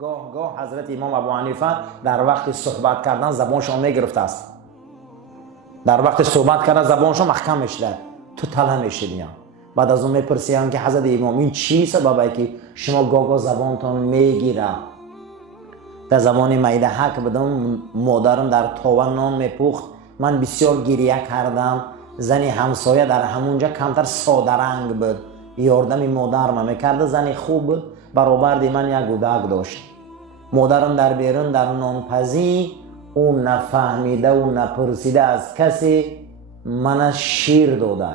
گاه حضرت امام ابو حنیفه در وقت صحبت کردن زبانشون میگرفته است. در وقت صحبت کردن زبانشون محکم میشد، تو تله میشدیم. بعد از اون میپرسیم که حضرت امام این چی سببه که شما گاه زبانتون میگیره؟ در زمان میده حق بدم مادرم در تاون نان میپخت، من بسیار گریه کردم. زنی همسایه در همونجا کمتر ساده رنگ بود، یاردم مادرم میکرد. زنی خوب بود، برآورد من یک کودک داشت. مادرم در بیرون در نانپزی اون نفهمیده و نپرسیده از کسی من شیر داده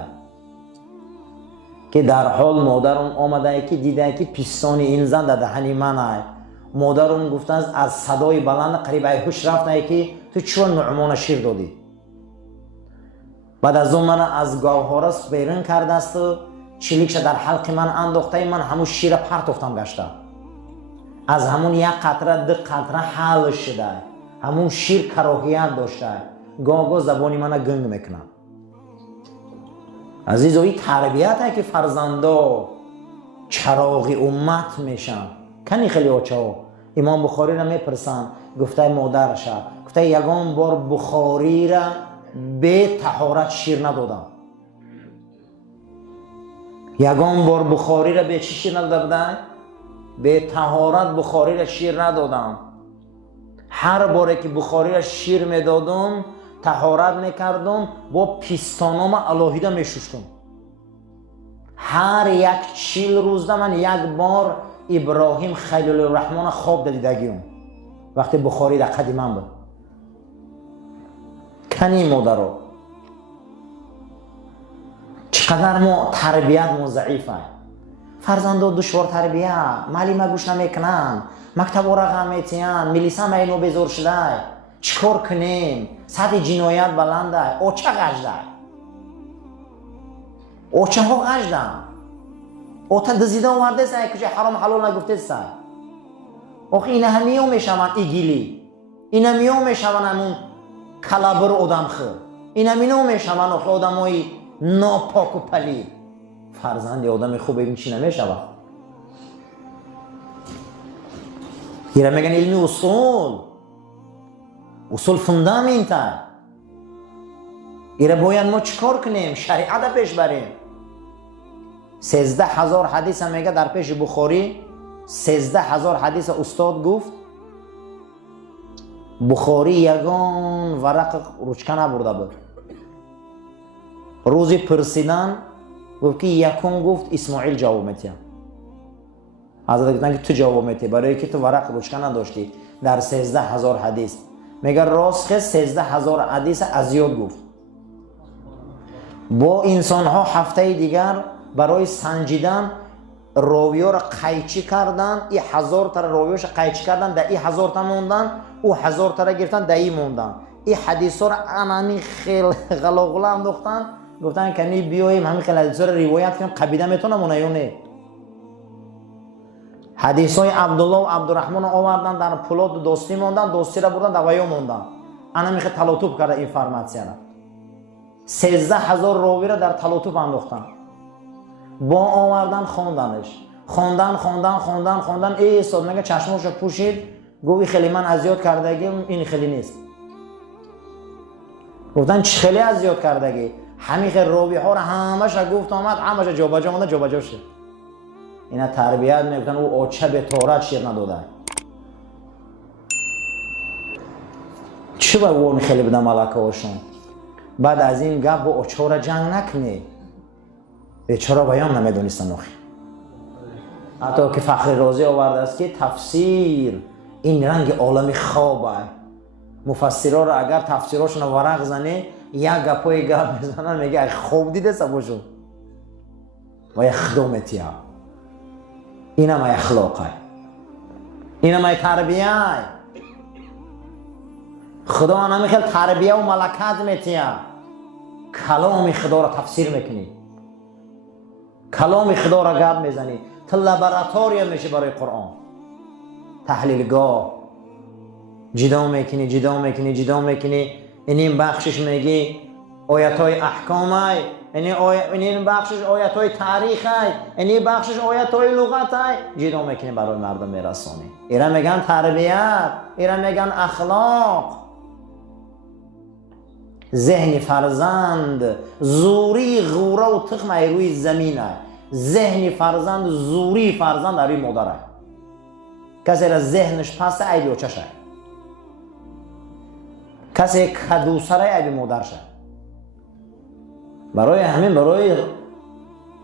که در حال مادرم آمده که دیده که پیستان این زن در دهن من. مادرم گفته از صدای بلند قریب هوش رفته که تو چون نعمان شیر دادی؟ بعد از اون من از گوهرس بیرون کرده است و چلیکش در حلق من انداخته. من همون شیر پرتافتم گشته. از همون یک قطره دو قطره حل شده. همون شیر کراهیت داشته. گاه زبانی من گنگ میکنه. عزیز، این تربیت که فرزندا چراغ امت میشن. کنی خیلی اوچه امام بخاری را میپرسن، گفته مادرش گفته یگان بار بخاری را به طهارت شیر ندادم. یگان بار بخاری را به چی شیر ندادم؟ به طهارت بخاری را شیر ندادم. هر باره که بخاری را شیر میدادم طهارت میکردم، با پیستانام الهیده میشوشتم. هر یک 40 روز من یک بار ابراهیم خلیل الرحمن خواب دیدگیم وقتی بخاری در قدیمم بود. کنی مادرو چقدر ما تربیت ما ضعیفه. فرزندو دشوار تربیت، معلم گوش نمیکنن، مکتب رقم میتین، ملیسا اینو بزرگ شده. چیکار کنیم؟ سطح جنایت بلنده. اوچه غجده، اوچه ها غجده، اوتا دزیده آورده سای کجا حرام حلال نگفته سای. آخه این همیو میشون ایگیلی، این همیو میشون همون کلابر آدم خور، این همیو میشون آخه آدمای ناپاک و پلید. فرزند آدم خوب این چی نمیشون. اینا میگن علمی اصول فوندامنتال. اینا باید ما چیکار کنیم؟ شریعت پیش بریم. 13,000 حدیث هم میگه در پیش بخاری. 13,000 حدیث استاد گفت. بخاری یگان ورق روچکه نبرده بود. روزی پرسیدن گفت که یکون گفت اسماعیل جواب میتیم. حضرت گفتن که تو جواب میتی برای که تو ورق روچکه نداشتی در 13,000 حدیث. میگه راست که 13,000 حدیث از یاد گفت. با انسان ها هفته دیگر برای سنجیدن راوی‌ها را قیچی کردن. این 1000 تا راوی‌هاش قیچی کردن، در این 1000 تا موندن، او 1000 تا را گرفتن، در این موندن. این حدیثا را انانی خیلی غلاغلا انداختن. گفتن که نی بیایم همین خیلی حدیثا را روایت کنیم، قبیله میتونه مونه یا نه. حدیثای عبدالله و عبدالرحمن آوردن، در پولاد دوستی موندن، دوستی را بردن در ویا موندن. انا میخواد تلاطف کرده اینفورماسیون را. 13,000 راوی را در تلاطف انداختن. با آوردن خواندنش، خواندن. ای استاد میگه چشماشو پوشید، گویی خیلی من اذیت کردگیم، این خیلی نیست. گفتن چه خیلی اذیت کردگی؟ همین خیلی راوی ها را همش را گفت آمد، همش جابجا مونده، جابجا شد. اینا تربیت میگن او آچه به تورات شیر نداده. چه باید اون خیلی بدم ملکه هاشون؟ بعد از این گپ با آچه را جنگ نکنی. بیچاره بیان نمیدونستن آخی. حتی که فخر رازی آورده است که تفسیر این رنگ عالم خوابه. مفسرها را اگر تفسیراشون ورق زنی یک گپای گپ بزنن میگه خوب دیده سباشون و یک خدومتیه. این هم اخلاقه، این هم تربیه. خدا نمیخواد تربیه و ملکت میتیه. کلام خدا را تفسیر میکنی، کلام خدا را گپ میزنی. تو لابراتوریوم میشه برای قرآن. تحلیلگاه جدا میکنی. این بخشش میگی آیت های احکام این بخشش آیت های تاریخ های، این بخشش آیت های لغت های، جدا میکنی برای مردم میرسونی. اینا میگن تربیت، اینا میگن اخلاق. ذهن فرزند زوری غوره و تخم روی زمین های. ذهن فرزند زوری فرزند روی مادر های. کسی را ذهنش پس عیبی و چشه، کسی کدوسره عیبی مادر شه. برای همین برای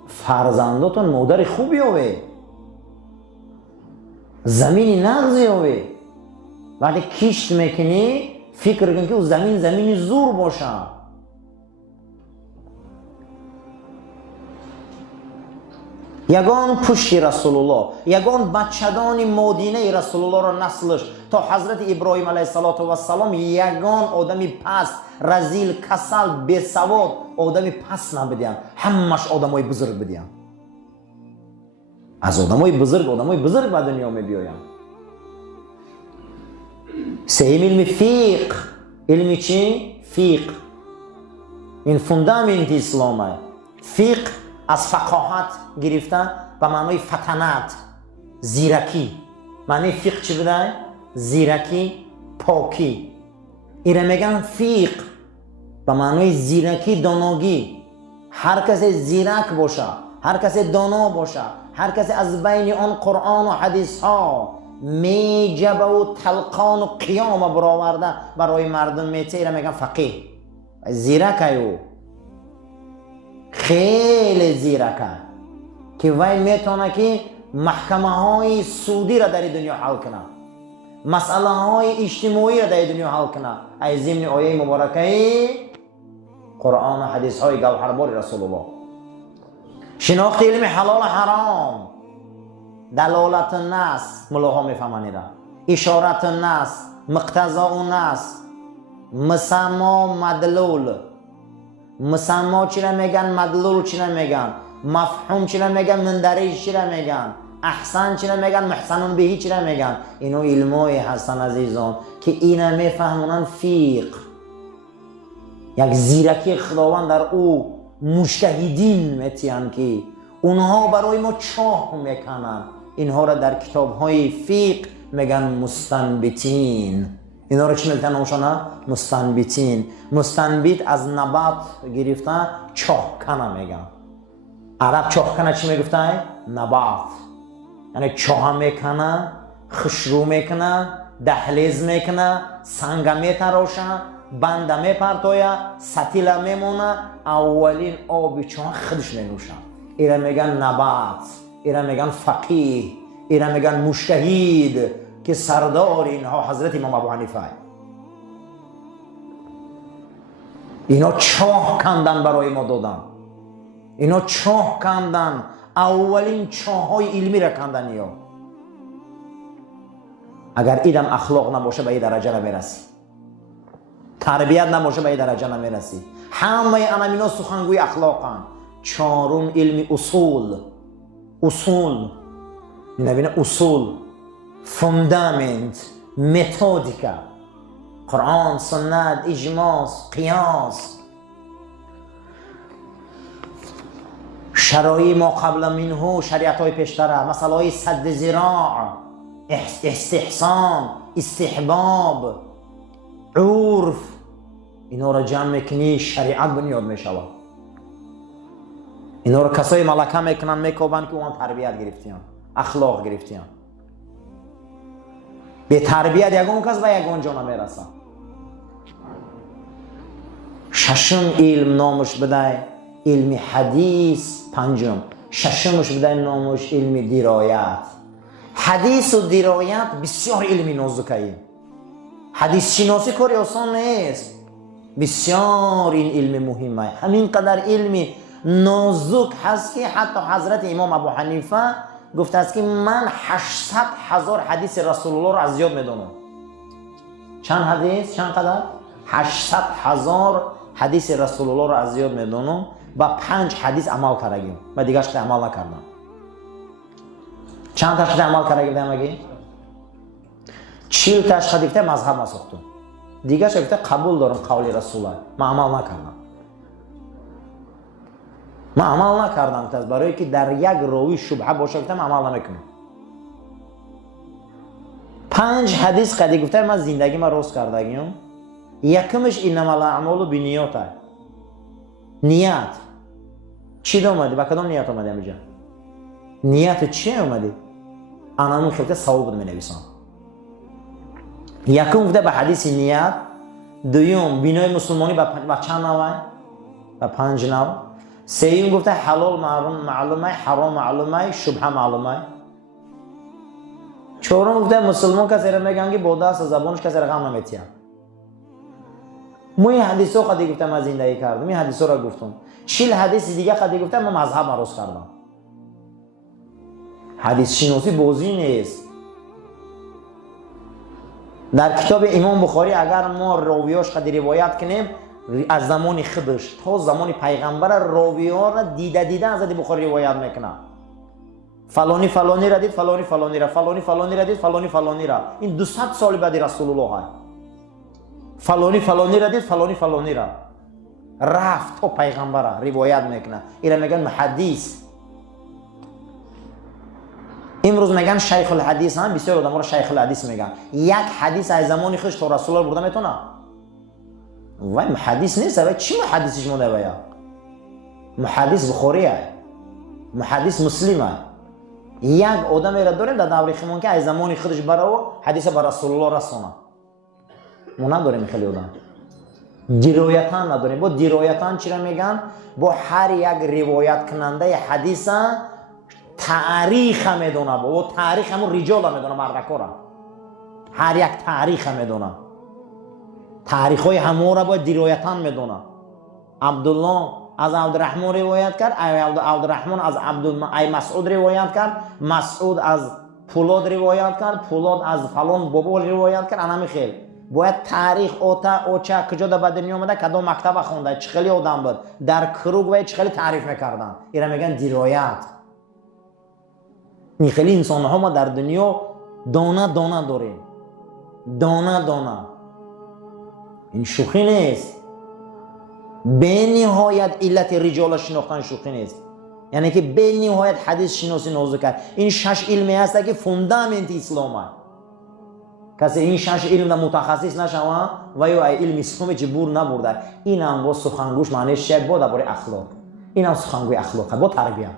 فرزنداتون مادر خوبی اوه، زمینی نغزی اوه. وقتی کشت میکنی فکر کن که او زمین زور باشه. یگان پشت رسول الله، یگان بچه‌دان مدینه رسول الله را نسلش تا حضرت ابراهیم علیه السلام یگان آدمی پست، رذیل، کسل، بی‌سواد آدمی پست نبودن، همش آدمای بزرگ بودن. از آدمای بزرگ به دنیا می بیاین. سوم علم فقه. علم چی؟ فقه. این فوندامنت اسلامه. فقه از فقاهت گرفتن به معنای فتنت، زیرکی. معنی فقه چی بوده؟ زیرکی، پاکی. ایره میگن فقه به معنای زیرکی، داناگی. هر کسی زیرک باشه، هر کسی دانا باشه، هر کسی از بین آن قرآن و حدیث ها میجبه و تلقان و قیام برآورده برای مردم میته، ایره میگن فقیه. زیرک او خیلی زیرکه که وی میتونه که محکمه های سودی را در دنیا حل کنه، مسئله های اجتماعی را در دنیا حل کنه. ای ضمن آیه مبارکه قرآن و حدیث های گوهربار رسول الله. شناخت علم حلال و حرام، دلالت النص، ملاها میفهمن ایرا، اشارت النص، مقتضا النص، مسما مدلول. مسما چی را میگن، مدلول چی را میگن، مفهوم چی را میگن، مندرج چی را میگن، احسن چی را میگن، محسنون بهی چی را میگن. اینو علمای هستن عزیزان که اینا میفهمونن فقه. یک زیرکی خداوند در او مجتهدین میتین که اونها برای ما چاه میکنن. اینها را در کتاب های فقه میگن مستنبتین. اینا رو چی میگن اوشانه؟ مستنبتین. مستنبت از نبات گرفتن چاه کنه میگن. عرب چاه کنه چی میگفتن؟ نبات. یعنی چاه میکنه، خشرو میکنه، دهلیز میکنه، سنگ میتراشه، بنده میپرتویه، ستیله میمونه، اولین آب چاه خودش مینوشه. ایره میگن نبات، ایره میگن فقیه، ایره میگن مجتهد که سردار اینها حضرت امام ابو حنیفه. اینا چاه کندن برای ما دادن، اینا چاه کندن، اولین چاه های علمی را کندن. یا اگر ایدم اخلاق نباشه به این درجه نمیرسی، تربیت نباشه به این درجه نمیرسی. همه اینا سخنگوی اخلاقن. چهارم علم اصول. اصول نبینه، اصول، فوندامنت، متدیکا، قرآن، سنت، اجماع، قیاس، شرایع ما قبل منه، شریعت های پیشتره، مسئله های سد ذراع، استحسان، استحباب، عرف. اینا را جمع میکنی شریعت بنیاد میشود. اینا را کسای ملکه میکنن، میکوبن که اون تربیت گرفتیان، اخلاق گرفتیان. به تربیت یگان کس به یگان جا نمیرسه. ششم علم نامش بده علم حدیث. پنجم ششمش بده نامش علم درایت. حدیث و درایت بسیار علمی نازکه. حدیث شناسی کاری آسان نیست، بسیار این علم مهمه. همین قدر علمی نازک هست که حتی حضرت امام ابو حنیفه گفته است که من 800,000 حدیث رسول الله را از یاد میدونم. چند حدیث؟ چند قدر؟ 800,000 حدیث رسول الله را از یاد میدونم. با 5 حدیث عمل کردیم و دیگرش که عمل نکردم. چند تاش عمل کردیم مگه؟ 40 تاش خدیفته مذهب نساختم. دیگرش گفته قبول دارم قول رسول الله، من عمل نکردم. من عمل نکردم تاز برای که در یک راوی شبهه باشه گفتم عمل نمیکنم. 5 حدیث قدی گفتم من زندگی ما روز کردگیم. یکمش انما الاعمال بالنیات. نیت چی اومدی؟ با کدام نیت اومدی اینجا؟ نیت چی اومدی؟ انا من خودت ثواب می‌نویسم. یکم گفته به حدیث نیت، دوم بینای مسلمانی با چند نوع؟ با 5 نوع. سوم گفته حلال معلومه، حرام معلومه، شبهه معلومه. چهارم گفته مسلمان کسی را میگن که با دست زبانش کسی را غم نمیتیه. من این حدیث ها قدی گفتم از زندگی کردم، این حدیث ها را گفتم. 40 حدیث دیگه قدی گفتم من مذهب مروز کردم. حدیث شناسی بازی نیست. در کتاب امام بخاری اگر ما راویاش قدی روایت کنیم از زمان خودش تا زمان پیغمبر راوی ها را دیده از بخاری روایت میکنه. فلانی فلانی را دید، فلانی فلانی را، فلانی فلانی را دید، فلانی فلانی را. این 200 سال بعد رسول الله های. فلانی فلانی را دید، فلانی فلانی را. رفت تا پیغمبر روایت میکنه. اینا میگن محدث. امروز میگن شیخ الحدیث، هم بسیار آدم را شیخ الحدیث میگن. یک حدیث از زمان خودش تا رسول الله برده میتونه. وای محدث نیست، وای چی محدثش مونده وای؟ محدث بخاریه. محدث مسلمه. یک آدم را داریم در دوره خیمون که از زمان خودش برای حدیث بر رسول الله رسونه. ما نداریم خیلی آدم. درایتان نداریم. با درایتان چی را میگن؟ با هر یک روایت کننده حدیث تاریخ میدونه. با تاریخ همون رجال میدونه، مردکارا. هر یک تاریخ میدونه. تاریخ های همه را با درایتان میدونه. عبدالله از عبدالرحمن روایت کرد، عبدالرحمن از مسعود روایت کرد، مسعود از پولاد روایت کرد، پولاد از فلان بابا روایت کرد. انا میخیل باید تاریخ اوچه کجا در دنیا آمده، کدام مکتب خونده، چه خیلی آدم بود، در کروگ و چه خیلی تعریف میکردن. اینا میگن درایت. این خیلی انسان ها ما در دنیا دانه دانه داریم. دانه دانه. این شوخی نیست. به نهایت علت رجال شناختن شوخی نیست. یعنی که به نهایت حدیث شناسی نازو کرد. این 6 علمی هست که فوندامنت اسلامه. کسی این 6 علم در متخصص نشوه و یا علم اسلامی چه بور نبرده. این هم با سخنگوش معنیش شاید با درباره اخلاق. این هم سخنگوی اخلاقه با تربیت.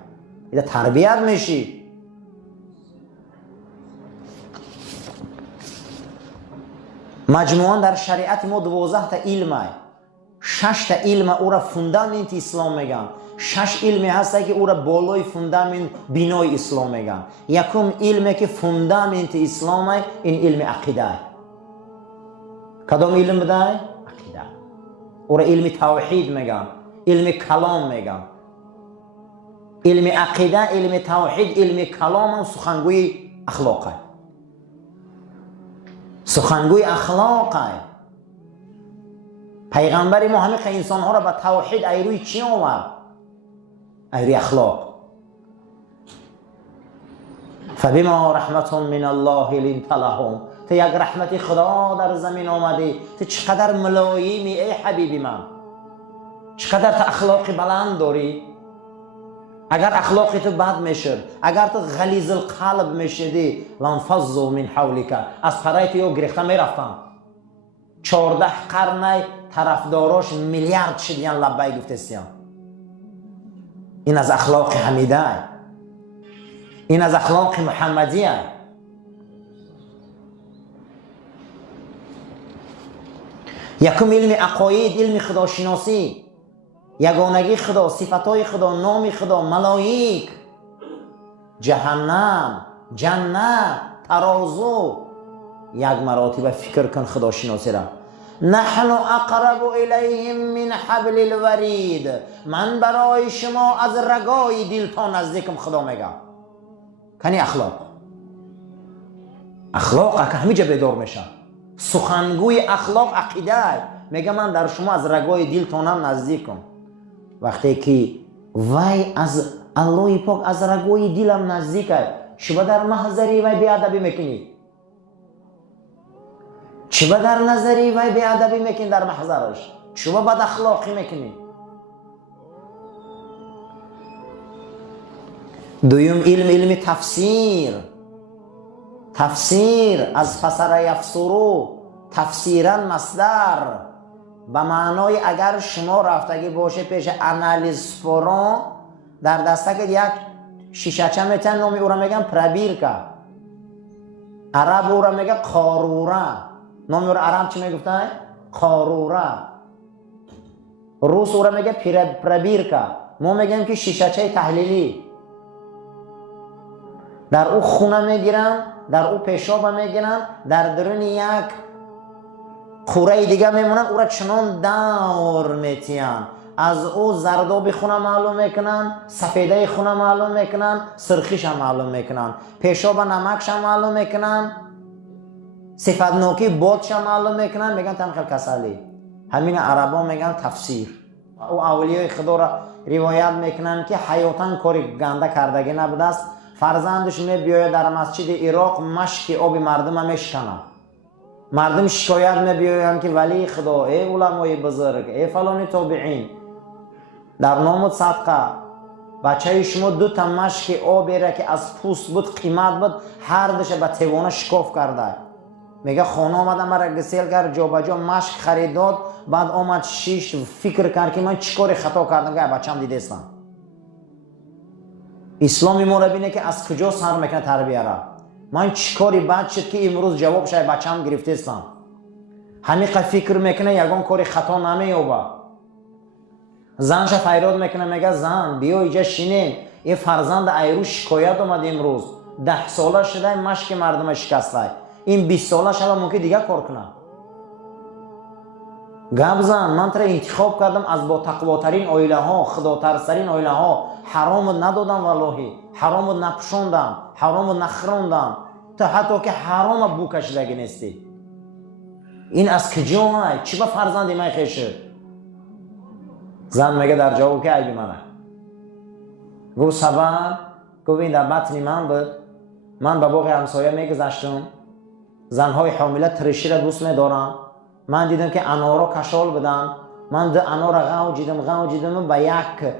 ایده تربیت میشی. مجموعاً در شریعت ما 12 تا علمه. 6 تا علم او را فوندامنت اسلام میگن. 6 علمی هست که او را بالای فوندامنت بینای اسلام میگن. یکم علمی که فوندامنت اسلامه این علم عقیده. کدام علم بده؟ عقیده. او را علم توحید میگن. علم کلام میگن. علم عقیده، علم توحید، علم کلام هم سخنگوی اخلاقه. سخنگوی اخلاقه. پیغمبر ما همه انسان ها را به توحید ایروی چی آورد؟ ایروی اخلاق. فبما رحمت من الله لنت لهم. تو یک رحمت خدا در زمین آمدی. تو چقدر ملایمی ای حبیبی من. چقدر تو اخلاق بلند داری. اگر اخلاقی تو بد میشد، اگر تو غلیظ القلب میشدی، لانفضوا من حولک، از پرای تو گرفته میرفتن. 14 قرن طرفداراش میلیارد شدیان لبیک گفتستیان. این از اخلاق حمیده. این از اخلاق محمدیه. یکم علم عقاید، علم خداشناسی، یگانگی خدا، صفتهای خدا، نام خدا، ملائک، جهنم، جنت، ترازو. یک مراتب فکر کن خداشناسی را. نحن اقرب الیهم من حبل الورید. من برای شما از رگای دلتان نزدیکم خدا میگم. کنی اخلاق. اخلاق که همیشه بیدار میشه. سخنگوی اخلاق عقیده میگه من در شما از رگای دلتانم نزدیکم. وقتی که وای از الله پاک از رگای دلم نزدیکه، شما در محضری وای بیادبی میکنی. شما در نظری وای بیادبی میکنی در محضرش. شما بد اخلاقی میکنی. دویم علم تفسیر از فسر یفسرو، تفسیرا مصدر به معنای اگر شما رفتگی باشه پیش انالیز فوران در دستک یک شیشچه میتن نامی او را میگن پربیرکا، عرب او را میگه قاروره، نامی او را عرب چی میگفتن؟ قاروره. روس او را میگه پربیرکا، ما میگیم که شیشچه تحلیلی. در او خونه میگیرن، در او پیشاب میگیرن، در درون یک خوره دیگه میمونن، او را چنان دور میتین. از او زردابی خونه معلوم میکنن، سفیده خونه معلوم میکنن، سرخیش هم معلوم میکنن، پیشاب نمکش هم معلوم میکنن، صفتناکی بادش هم معلوم میکنن، میگن تنخل کسالی. همین عربا میگن تفسیر. او اولیای خدا را روایت میکنن که حیاتاً کاری گنده کردگی نبوده است. فرزندش میبیاید در مسجد عراق مشک آب مردم میشکنه، مردم شکایت میبیاین که ولی خدا، ای علمای بزرگ، ای فلان تابعین، در نام صدقه بچه شما 2 تا مشک آبی را که از پوست بود قیمت بود هر دشه به تیوانه شکاف کرده. میگه خانه آمدم مرا گسیل کرد، جا بجا مشک خرید داد، بعد آمد شیش فکر کرد که من چیکاری خطا کردم که بچه‌م دیدستم. اسلامی ما را بینه که از کجا سر میکنه تربیه را. من چیکاری بد شد که امروز جواب شای بچه‌م گرفتستم. همین قد فکر میکنه یگان کاری خطا نمییابه. زنش فریاد میکنه، میگه زن بیا اینجا شینیم، این فرزند ایرو شکایت اومد امروز 10 ساله شده مشک مردم شکسته، این 20 ساله شده ممکن دیگه کار کنه. گپ زن من ترا انتخاب کردم از با تقواترین عائله ها، خداترسرین عائله ها، حرام ندادم والله، حرام نپشوندم، حرام نخروندم، تا حتی که حرام بو کشیدگی نیستی. این از کجا های؟ چی با فرزندی من خیشه؟ زن میگه در جواب که عیبی منه. گو سبب، گو این در بطنی من بود، من به باغ همسایه میگذشتم، زنهای حامله ترشی را دوست میدارم، من دیدم که انارا کشال بدن، من ده انار غوجیدم به یک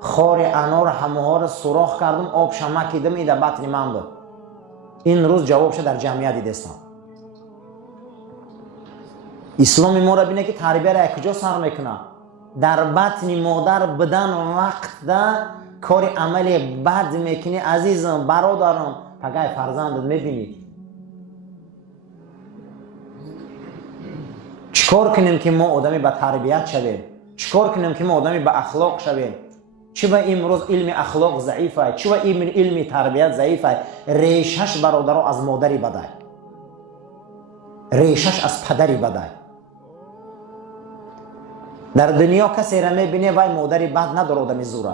خار انار همه ها را سوراخ کردم، آب شمکیدم، این در بطن من بود. این روز جوابش در جمعیت دیدستم. اسلام ما را بینه که تربیه را کجا سر میکنه؟ در بطن مادر بدن وقت ده کار عملی بد میکنی عزیزم برادرم، پگاه فرزندت میبینید. چیکار کنیم که ما آدمی به تربیت شویم؟ چیکار کنیم که ما آدمی به اخلاق شویم؟ چه به امروز علم اخلاق ضعیفه، چه به علم تربیت ضعیفه؟ ریشش برادرها از مادری بده، ریشش از پدری بده. در دنیا کسی را میبینه وای مادری بد نداره، آدمی زوره،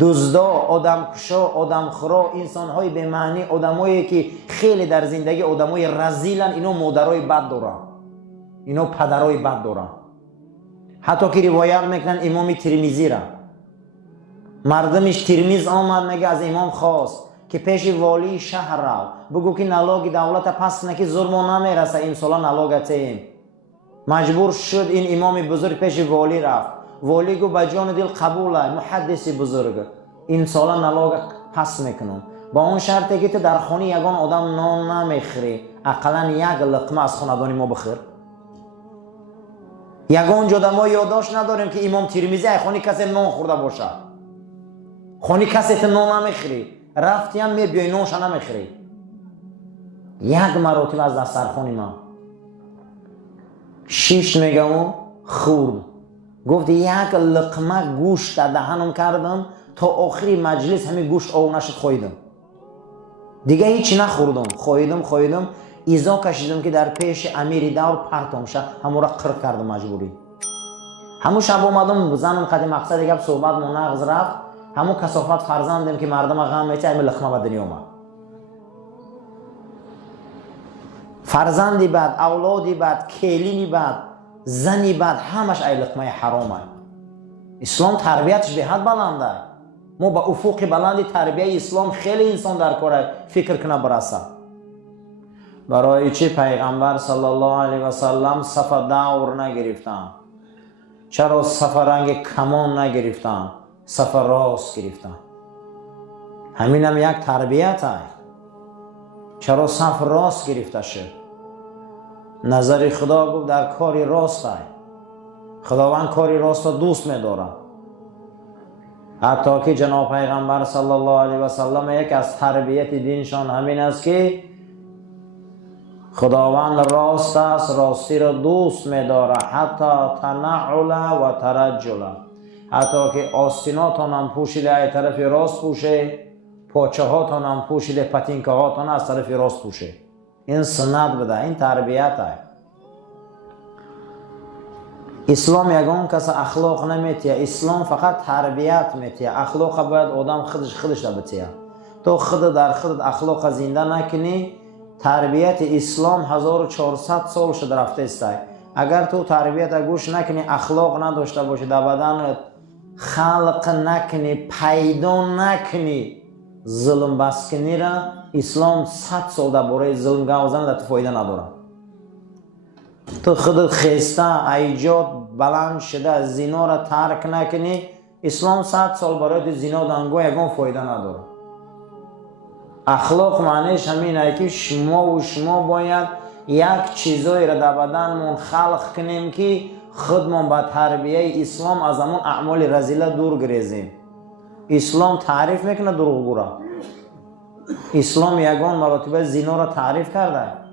دزدا، آدم کشا، آدم خورا، انسان های به معنی، آدمایی که خیلی در زندگی آدمای رذیلن، اینو مادرای بد دارن، اینو پدرای بد دارن. حتی که روایت میکنن امام ترمذی را، مردمش ترمذ آمد میگه از امام خواست که پیش والی شهر رو بگو که نلاگ دولت پس نکی ظلم نمیرسه، این سالا نلاگتیم. مجبور شد این امام بزرگ پیش والی رفت، والی گو بجان دل قبوله، محدث بزرگ، این سالا نلاگ پس میکنم با اون شرطی که تو در خانه یگان آدم نان نمیخری، اقلا یک لقمه از خاندان ما بخیر. یگان جدا ما یادداشت نداریم که امام ترمذی خانه کسی نان خورده باشه، خانه کسی تو نان نمیخری، رفتی هم میبیای نانش نمیخری. یک مراتب از دسترخوان من 6 میگه اون خورد، گفت یک لقمه گوشت در دهنم کردم تا آخری مجلس همین گوشت آو نشد خویدم، دیگه هیچی نخوردم، خویدم ایزا کشیدم که در پیش امیر دور پرتم شد، همون را قرق کردم مجبوری. همون شب اومدم زنم قدیم مقصد گپ صحبت منغز رفت، همون کثافت فرزندم که مردم غم میته همین لقمه به دنیا اومد. فرزندی بد، اولادی بد، کلینی بد، زنی بد، همش ای لقمه حرامه. اسلام تربیتش به حد بلنده، ما با افق بلند تربیه اسلام خیلی انسان در کار فکر کنه برسه. برای چی پیغمبر صلی الله علیه و سلم صف دور نگرفتن؟ چرا صف رنگ کمان نگرفتن؟ صف راست گرفتن. همین هم یک تربیت است. چرا صف راست گرفته شد؟ نظر خدا گفت در کاری راست است. خداوند کاری راست را دوست می‌دارد. حتی که جناب پیغمبر صلی الله علیه و سلم یک از تربیت دینشان همین است که خداوند راست است، راستی را دوست می‌دارد، حتی تنعل و ترجل، حتی که آستیناتان هم پوشیده از طرف راست پوشه، پاچه هاتان هم پوشیده، پتینکه هاتان از طرف راست پوشه. این سنت بده، این تربیت است. اسلام یگان کس اخلاق نمیتیه، اسلام فقط تربیت میتیه. اخلاق باید آدم خودش را بتیه. تو خود در خود اخلاق زنده نکنی، تربیت اسلام 1400 سال شد رفته است. اگر تو تربیت گوش نکنی، اخلاق نداشته باشی، در بدن خلق نکنی، پیدا نکنی، ظلم بس کنی را، اسلام 100 سال درباره ظلم گوزن در تو فایده نداره. تو خودت خسته ایجاد بلند شده از زنا را ترک نکنی، اسلام 100 سال برای زنا دنگو یگان فایده نداره. اخلاق معنیش همینه که شما باید یک چیزایی را در بدنمون خلق کنیم که خودمون با تربیه اسلام از همون اعمال رذیله دور گریزیم. اسلام تعریف میکنه دروغگو را. اسلام یگان مراتبه زنا را تعریف کرده.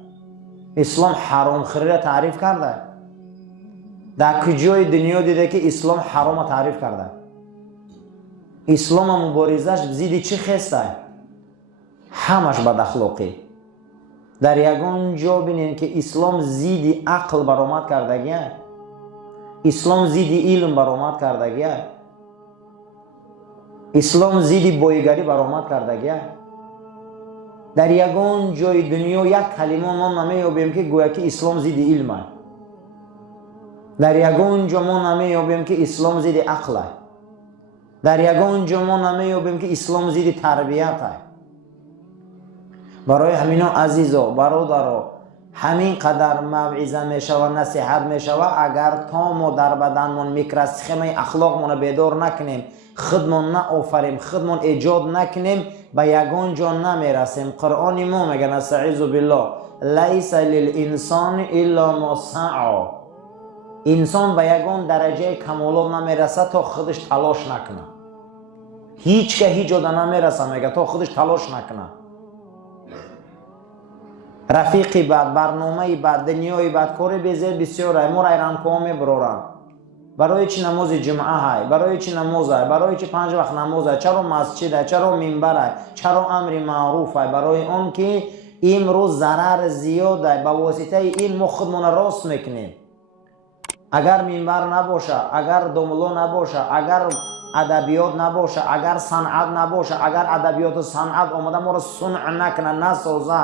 اسلام حرام خوری را تعریف کرده. در کجای دنیا دیده که اسلام حرام را تعریف کرده؟ اسلام مبارزش زیدی چی خسته؟ همش بد اخلاقی. در یگان جا بینید که اسلام زیدی عقل برآمد کردگیه. اسلام زیدی علم برآمد کردگیه. اسلام زیدی بایگری برآمد کردگیه. در یگان جای دنیا یک کلمه ما نمیابیم که گویا که اسلام زیدی علم است. در یگان جا ما نمیابیم که اسلام زیدی عقل است. در یگان جا ما نمیابیم که اسلام زیدی تربیت است. برای همینا عزیزا برادرها، همین قدر موعظه میشوه، نصیحت میشوه، اگر تا ما در بدنمون میکروسکوپ اخلاقمون بیدار نکنیم، خودمون نآفریم، خودمون ایجاد نکنیم، به یگان جا نمیرسیم. قرآن ما میگه نستعیذ بالله لیس للانسان الا ما سعی. انسان به یگان درجه کمالات نمیرسه تا خودش تلاش نکنه. هیچ که هیچ جا نمیرسه، میگه تا خودش تلاش نکنه. رفیقی بد، برنامه بد، دنیای بد، کاری بزرگ بسیاره. ما رایران کامی برورن. برای چی نماز جمعه های؟ برای چی نماز های؟ برای چی 5 وقت نماز های؟ چرا مسجد های؟ چرا منبر های؟ چرا امر معروف های؟ برای اون که امروز ضرر زیاد های. به واسطه این ما خودمون راست میکنیم. اگر منبر نباشه، اگر دملو نباشه، اگر ادبیات نباشه، اگر صنعت نباشه، اگر ادبیات و صنعت آمده ما رو صنع نکنه، نسازه،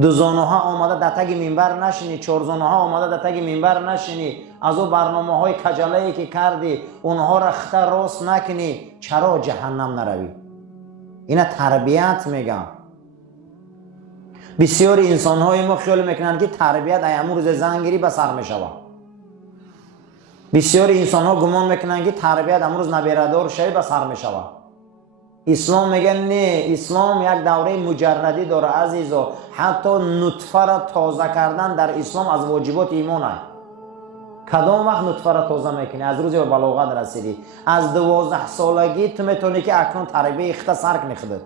دوزانه ها آمده در تگ منبر نشینی، چهارزانه ها آمده در تگ منبر نشینی، از او برنامه های کجله‌ای که کردی اونها را خطر راست نکنی، چرا جهنم نروی؟ اینا تربیت میگم. بسیاری انسان های ما خیال میکنن که تربیت ایامروز زنگیری به سر میشوه. بسیاری انسان ها گمان میکنن که تربیت امروز نبیردار شوی به سر میشوه. اسلام میگه نه، اسلام یک دوره مجردی داره عزیزا. حتی نطفه را تازه کردن در اسلام از واجبات ایمان است. کدام وقت نطفه را تازه میکنی؟ از روزی به بلاغت رسیدی. از 12 سالگی تو میتونی که اکنون تربیه اختصار کنی خودت.